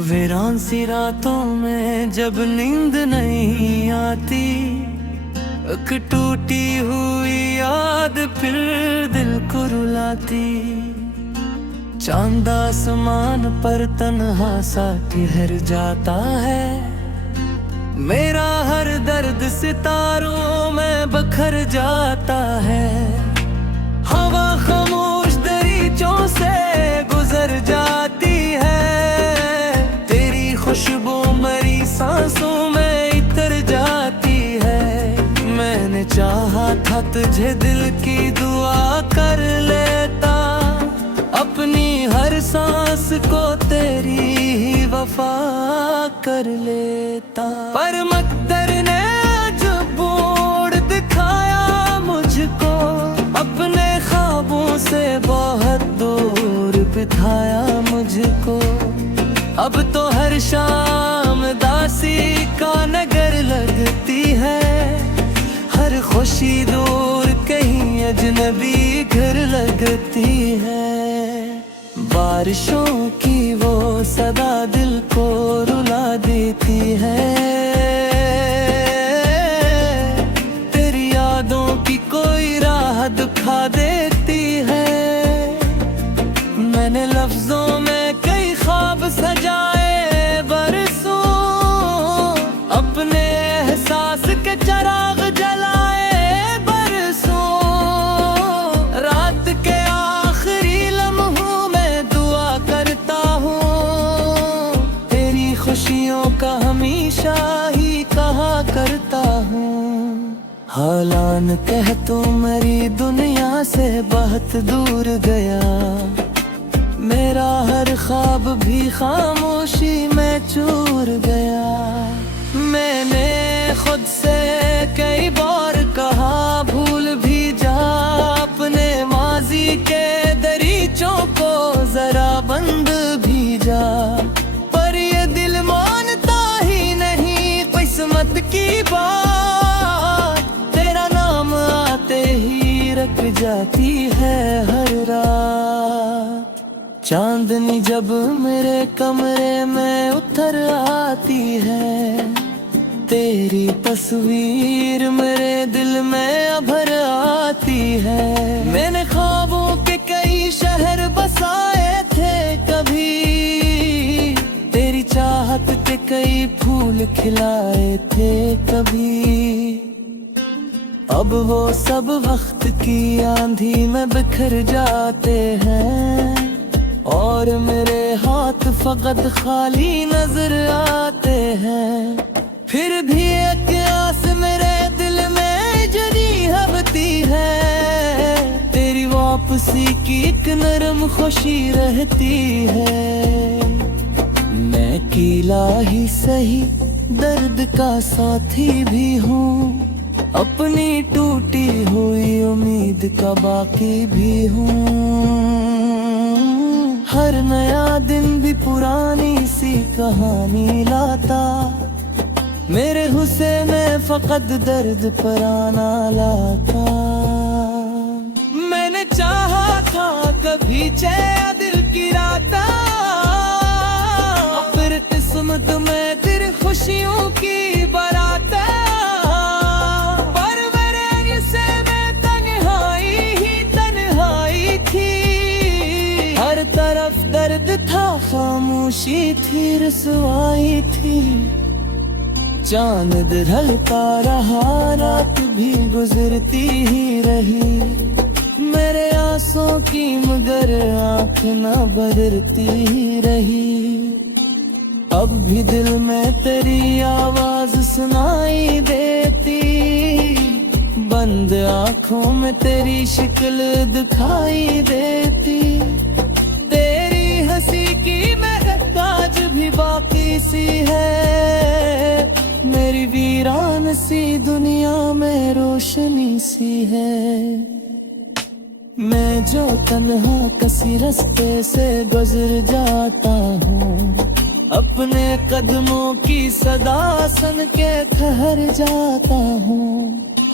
वीरान सी रातों में जब नींद नहीं आती, एक टूटी हुई याद फिर दिल को रुलाती। चांद आसमान पर तन्हा सा ठहर जाता है, मेरा हर दर्द सितारों में बखर जाता है। हवा खामोश दरीचों से गुजर जाती है, तेरी खुशबू मरी सांसों में इतर जाती है। मैंने चाहा था तुझे दिल की दुआ कर लेता, अपनी हर सांस को तेरी ही वफा कर लेता। पर मकदर ने आज बोर्ड दिखाया मुझको, अपने ख्वाबों से बहुत दूर बिठाया मुझको। अब तो हर शाम दासी का नगर लगती है, हर खुशी दूर कहीं अजनबी घर लगती है। बारिशों की वो सदा दिल को रुला देती है, तेरी यादों की कोई राह दिखा देती है। मैंने लफ्जों में कई ख्वाब सजाए बरसों, अपने एहसास के चिराग जलाए बरसों। रात के आखिरी लम्हों में दुआ करता हूँ, तेरी खुशियों का हमेशा ही कहा करता हूँ। हालान कह तू मेरी दुनिया से बहुत दूर गया, मेरा हर ख्वाब भी खामोशी में चूर गया। मैंने खुद से कई बार कहा भूल भी जा अपने माजी के दरीचों को, जरा बंद भी जा। पर ये दिल मानता ही नहीं किस्मत की बात, तेरा नाम आते ही रख जाती है हर रात। चांदनी जब मेरे कमरे में उतर आती है, तेरी तस्वीर मेरे दिल में अभर आती है। मैंने ख्वाबों के कई शहर बसाए थे कभी, तेरी चाहत के कई फूल खिलाए थे कभी। अब वो सब वक्त की आंधी में बिखर जाते हैं, और मेरे हाथ फकत खाली नजर आते हैं। फिर भी एक आस मेरे दिल में जरी हबती है, तेरी वापसी की एक नरम खुशी रहती है। मैं कीला ही सही दर्द का साथी भी हूँ, अपनी टूटी हुई उम्मीद का बाकी भी हूँ। हर नया दिन भी पुरानी सी कहानी लाता, मेरे हुस्न में फकत दर्द पराना लाता। मैंने चाहा था कभी चैन दिल की राता, फिर किस्मत में तेरी खुशियों की बाराता। पर मेरे हिस्से में तन्हाई ही तन्हाई थी, हर तरफ दर्द था खामोशी थी रसवाई थी। चांद ढलता रहा रात भी गुजरती ही रही, मेरे आंसुओं की मगर आँख न बदरती ही रही। अब भी दिल में तेरी आवाज सुनाई देती, बंद आँखों में तेरी शक्ल दिखाई देती। तेरी हंसी की महक आज भी बाकी सी है, मेरी वीरान सी दुनिया में रोशनी सी है। मैं जो तन्हा किसी रास्ते से गुजर जाता हूँ, अपने कदमों की सदा सन के ठहर जाता हूँ।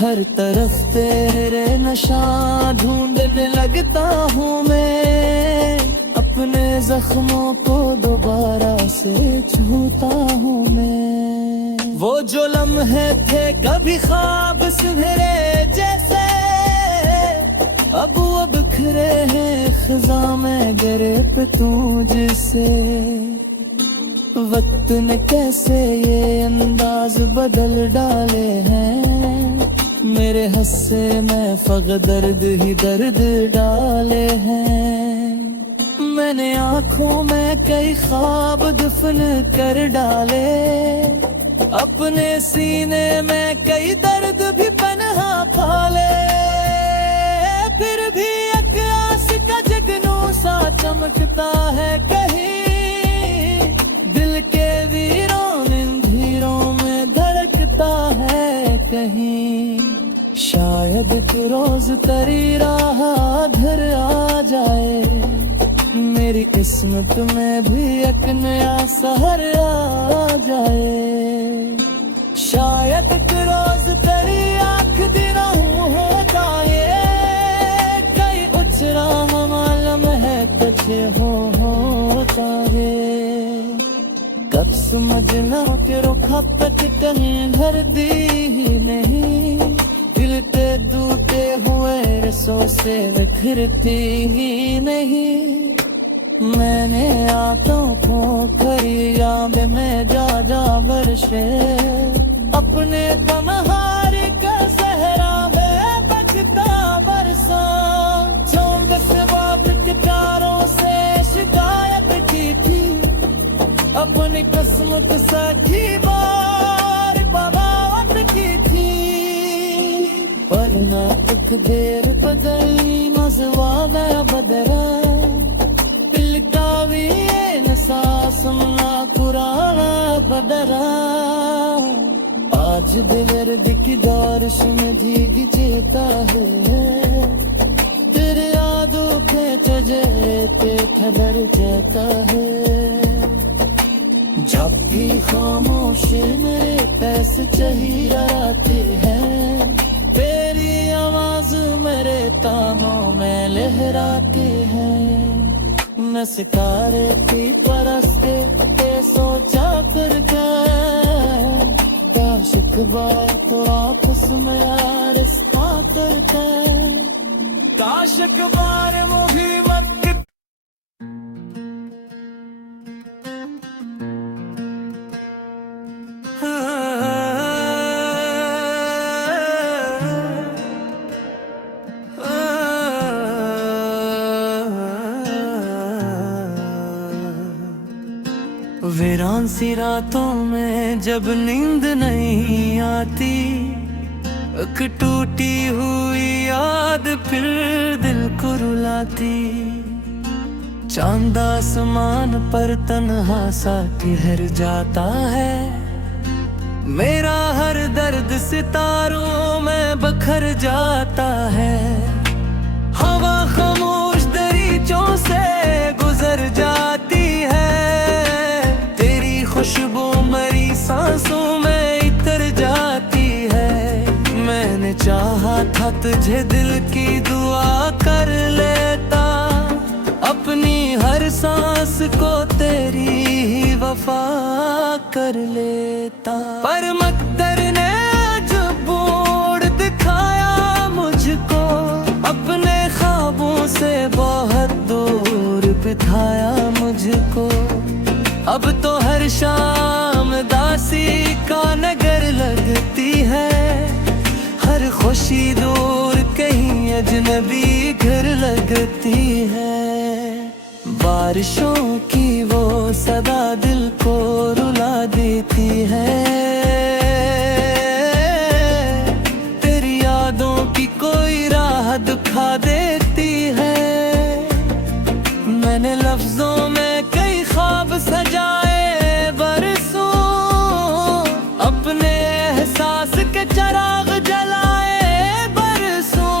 हर तरफ तेरे नशा ढूंढने लगता हूँ मैं, अपने जख्मों को दोबारा से छूता हूँ मैं। वो जो लम्हे थे कभी ख्वाब सुनहरे जैसे, अब वो बिखरे हैं खज़ा में गिरे पे तुझसे। वक्त ने कैसे ये अंदाज बदल डाले हैं, मेरे हस्से में फ़क़्त दर्द ही दर्द डाले हैं। मैंने आँखों में कई ख्वाब दफन कर डाले, अपने सीने में कई दर्द भी पनहा पाले। फिर भी एक आस का जगनू सा चमकता है कहीं, दिल के वीरों इन धीरों में धड़कता है कहीं। शायद एक रोज तेरी राह धर आ जाए, मेरी किस्मत में भी एक नया सहर आ जाए। शायद एक रोज तेरी आँख दी रहूं हो जाए, कई उछरा मालूम है तुझे हो जाए। कब समझना कि रुखा पे कहीं भर दी ही नहीं, खिलते टूटे हुए रसों से बिखरती ही नहीं। मैंने आंखों को खरी याद में जा जा बरसे, अपने तन्हारी का सहरा में बचता बरसा। छोड़ से बात कितारों से शिकायत की थी, अपनी किस्मत सखी बार बगावत की थी। पर ना एक देर बदली मज़वा गया बदरा, पिलकावी नसास ना पुराना बदरा। आज दिलर दिखी दौरश में भीग जेता है, तेरे यादों के चजेते खबर जाता है। जब भी खामोशी में पैसे चहिराते हैं, तेरी आवाज मेरे तानों में लहराती है। न सितारे की परस्ते ते सोचा कर काशिक बार तो आपस में यार इस पातर का काशिक बार मुझे मत। वीरान सी रातों में जब नींद नहीं आती, एक टूटी हुई याद फिर दिल को रुलाती। चांद आसमान पर तन्हा सा ठहर जाता है, मेरा हर दर्द सितारों में बखर जाता है। हवा खामोश दरीचों से गुजर जाती है, खुशबू मरी सांसों में इतर जाती है। मैंने चाहा था तुझे दिल की दुआ कर लेता, अपनी हर सांस को तेरी ही वफा कर लेता। पर मकदर ने अजब मोड़ दिखाया मुझको, अपने ख्वाबों से बहुत दूर बिठाया मुझको। अब तो हर शाम दासी का नगर लगती है, हर खुशी दूर कहीं अजनबी घर लगती है। बारिशों की वो सदा दिल को रुला देती है, तेरी यादों की कोई राह दिखा देती है। मैंने लफ्जों में कई ख्वाब सजाए बरसों, अपने एहसास के चिराग जलाए बरसों।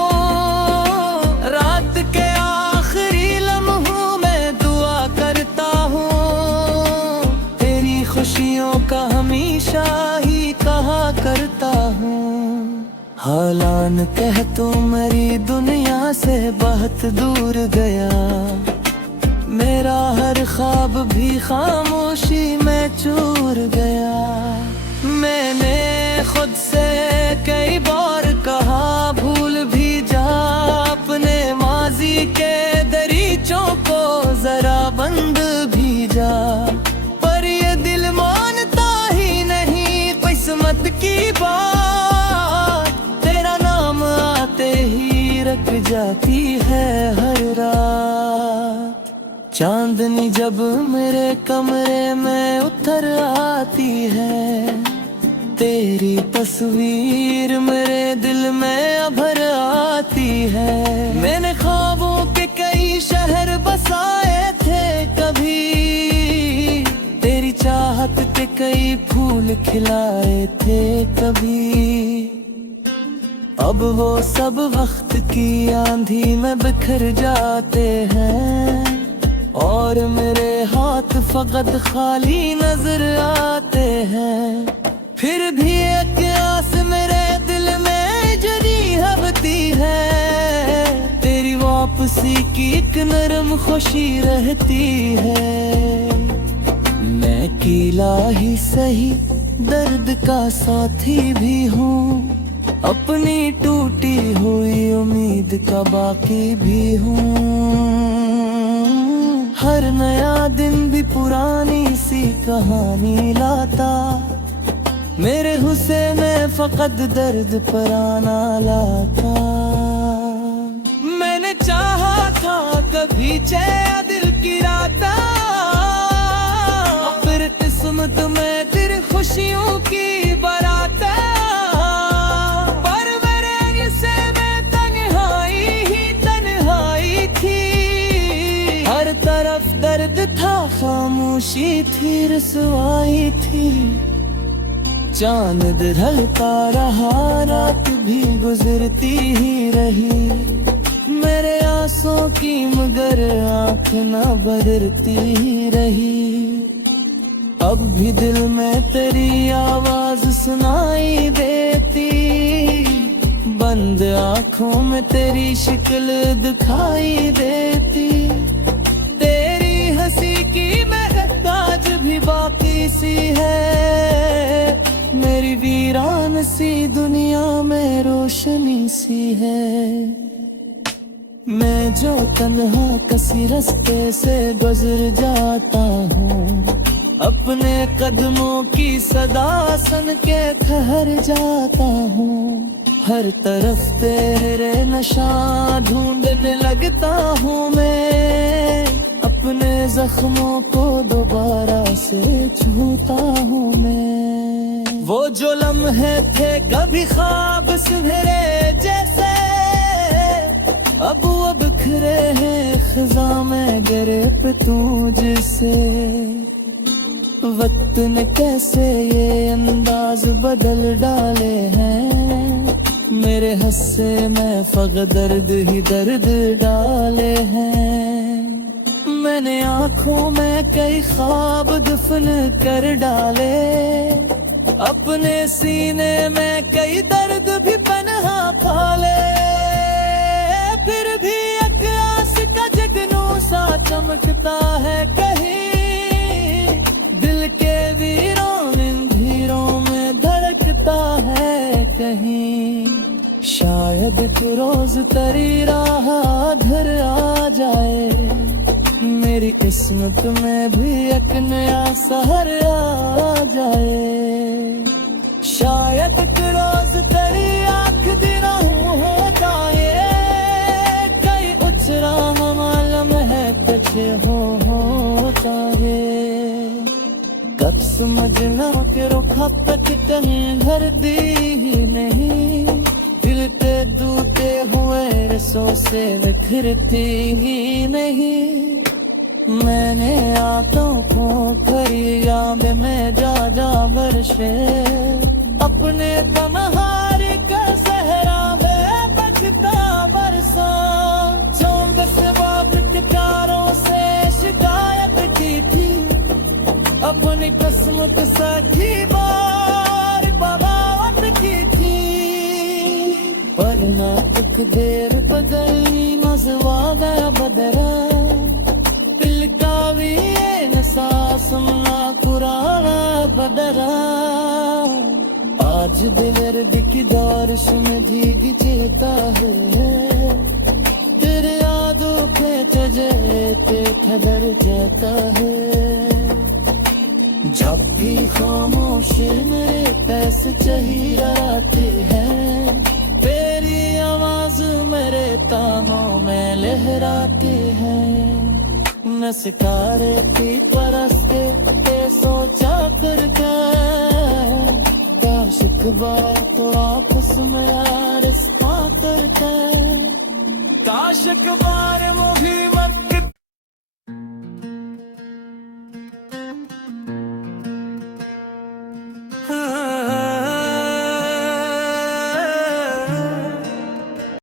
रात के आखिरी लम्हों में दुआ करता हूँ, तेरी खुशियों का हमेशा ही कहा करता हूँ। हालान कह तू मेरी दुनिया से बहुत दूर गया, मेरा हर ख्वाब भी खामोशी में चूर गया। मैंने खुद से कई बार कहा भूल भी जा अपने माजी के दरीचों को, जरा बंद भी जा, पर ये दिल मानता ही नहीं किस्मत की बात। तेरा नाम आते ही रख जाती है हर रात। चांदनी जब मेरे कमरे में उतर आती है, तेरी तस्वीर मेरे दिल में अभर आती है। मैंने ख्वाबों के कई शहर बसाए थे कभी, तेरी चाहत के कई फूल खिलाए थे कभी। अब वो सब वक्त की आंधी में बिखर जाते हैं, और मेरे हाथ फकत खाली नजर आते हैं। फिर भी एक आस मेरे दिल में जरी हबती है, तेरी वापसी की एक नरम खुशी रहती है। मैं कीला ही सही दर्द का साथी भी हूँ, अपनी टूटी हुई उम्मीद का बाकी भी हूँ। हर नया दिन भी पुरानी सी कहानी लाता, मेरे हुस्से में फकत दर्द पराना लाता। मैंने चाहा था कभी चैन दिल की राता, फिर किस्मत में तेरी खुशियों की बराता। पर मेरे हिस्से में तन्हाई ही तन्हाई थी, हर तरफ दर्द था, खामोशी थी, रसवाई थी। चांद ढलता रहा, रात भी गुजरती ही रही, मेरे आंसुओं की मगर आँख न बदरती ही रही। अब भी दिल में तेरी आवाज सुनाई देती, बंद आँखों में तेरी शक्ल दिखाई देती। तेरी हंसी की महक आज भी बाकी सी है, मेरी वीरान सी दुनिया में रोशनी सी है। मैं जो तन्हा किसी रास्ते से गुजर जाता हूँ, अपने कदमों की सदा सुन के ठहर जाता हूँ। हर तरफ तेरे नशा ढूंढने लगता हूँ मैं, अपने जख्मों को दोबारा से छूता हूँ मैं। वो जो लम्हे थे कभी ख्वाब सुनहरे जैसे, अब वो बिखरे हैं खिज़ा में गिरे पे तुझसे। वक्त ने कैसे ये अंदाज बदल डाले हैं, मेरे हस्से में फकत दर्द ही दर्द डाले हैं। मैंने आँखों में कई ख्वाब दफन कर डाले, अपने सीने में कई दर्द भी पनहा पाले। फिर भी एक आस का जगनू सा चमकता है कहीं, दिल के वीरों इन धीरों में धड़कता है कहीं। शायद एक रोज तेरी राह घर आ जाए, मेरी किस्मत में भी एक नया सहर आ जाए। शायद एक रोज तेरी आँख दिन हो जाए, कई उछरा मालूम है कुछ हो जाए। कब समझना कि रुखा तक तन भर दी ही नहीं, दिल के टूटे हुए रसों से बिखरती ही नहीं। मैंने आंखों को खरी याद में जा जा बरसे, अपने तन्हार के सहरा में बचता बरसा। चौंद से बाप के प्यारों से शिकायत की थी, अपनी किस्मत सखी बार बगावत की थी। पर ना एक देर बदली नजवा गया बदरा, दिल का भी आज बेदर्दी की बारिश में भीग जेता है तेरे यादों के तुझे खबर जाता है जब भी खामोशी मेरे पैसे चहिराते हैं तेरी आवाज मेरे कानों में लहराती है न सितारे की परस्ते ते सोचा करके काश एक बार तो आपस में यार इस करके काश एक बार वो भी मत